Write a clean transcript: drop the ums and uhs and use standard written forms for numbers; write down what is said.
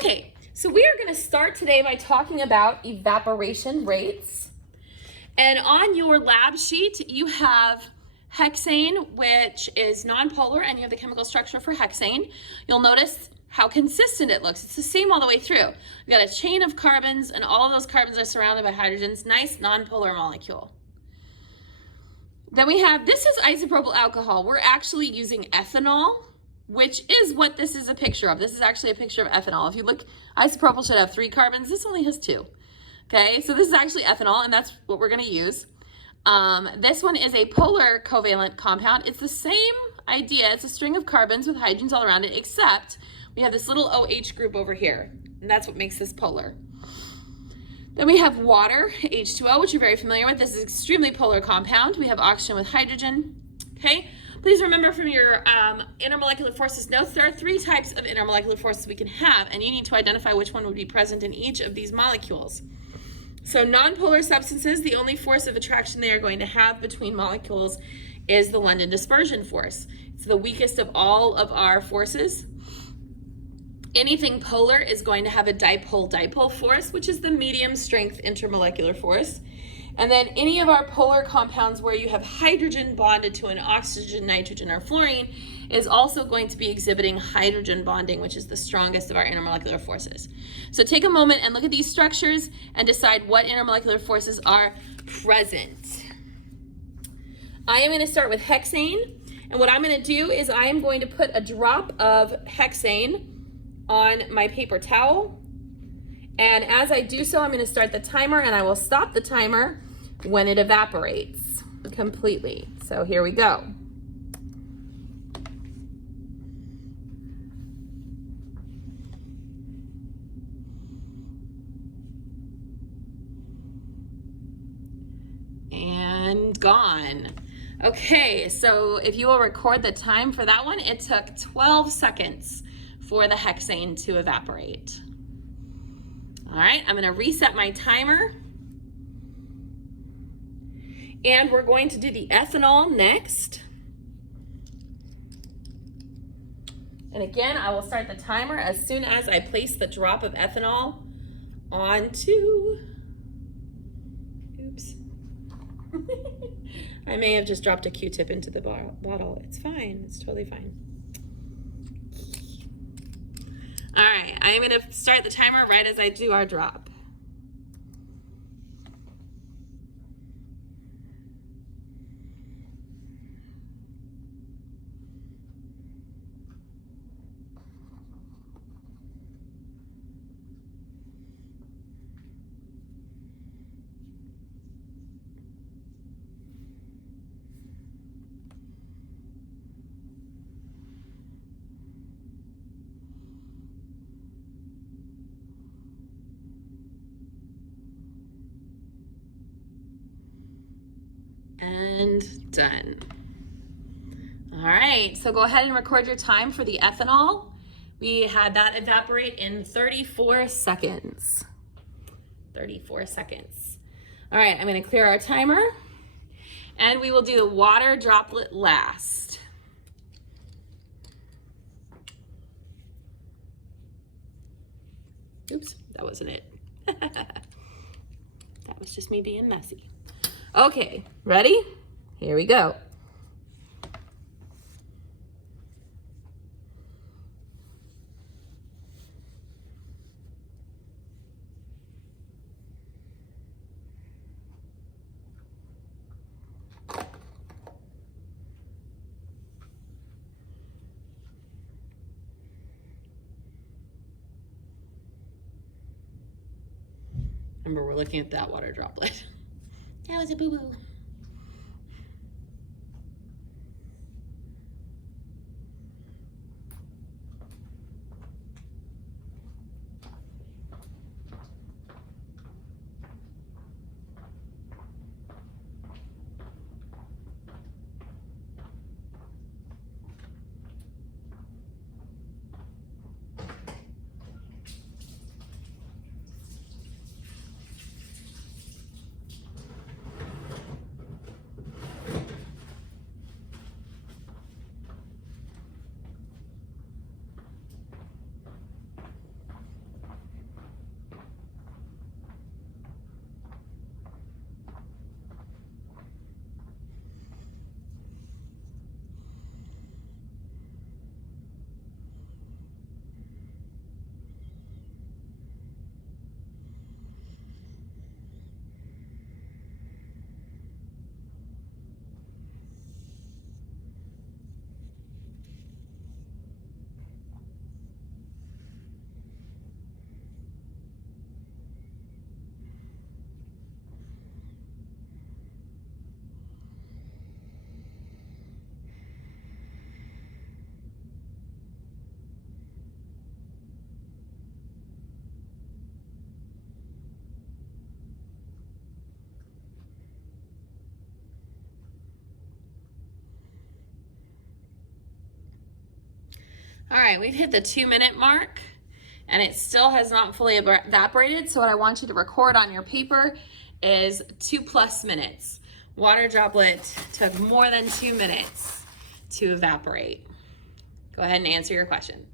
Okay, so we are going to start today by talking about evaporation rates. And on your lab sheet, you have hexane, which is nonpolar, and you have the chemical structure for hexane. You'll notice how consistent it looks. It's the same all the way through. We've got a chain of carbons, and all of those carbons are surrounded by hydrogens. Nice nonpolar molecule. Then we have, this is isopropyl alcohol. We're actually using ethanol, which is what this is a picture of. This is actually a picture of ethanol. If you look, isopropyl should have 3 carbons. This only has 2. Okay, so this is actually ethanol, and that's what we're going to use. This one is a polar covalent compound. It's the same idea. It's a string of carbons with hydrogens all around it, except we have this little OH group over here, and that's what makes this polar. Then we have water, H2O, which you're very familiar with. This is an extremely polar compound. We have oxygen with hydrogen. Okay, please remember from your intermolecular forces notes, there are 3 types of intermolecular forces we can have, and you need to identify which one would be present in each of these molecules. So nonpolar substances, the only force of attraction they are going to have between molecules is the London dispersion force. It's the weakest of all of our forces. Anything polar is going to have a dipole-dipole force, which is the medium strength intermolecular force. And then any of our polar compounds where you have hydrogen bonded to an oxygen, nitrogen, or fluorine is also going to be exhibiting hydrogen bonding, which is the strongest of our intermolecular forces. So take a moment and look at these structures and decide what intermolecular forces are present. I am going to start with hexane, and what I'm going to do is I am going to put a drop of hexane on my paper towel, and as I do so, I'm going to start the timer, and I will stop the timer when it evaporates completely. So here we go. And gone. Okay, so if you will record the time for that one, it took 12 seconds for the hexane to evaporate. All right, I'm gonna reset my timer. And we're going to do the ethanol next. And again, I will start the timer as soon as I place the drop of ethanol onto, oops. I may have just dropped a Q-tip into the bottle. It's fine, it's totally fine. All right, I am gonna start the timer right as I do our drop. And done. All right, so go ahead and record your time for the ethanol. We had that evaporate in 34 seconds. 34 seconds. All right, I'm gonna clear our timer, and we will do the water droplet last. Oops, that wasn't it. That was just me being messy. Okay, ready? Here we go. Remember, we're looking at that water droplet. That was a boo-boo. All right, we've hit the 2-minute mark and it still has not fully evaporated. So what I want you to record on your paper is 2+ minutes. Water droplet took more than 2 minutes to evaporate. Go ahead and answer your question.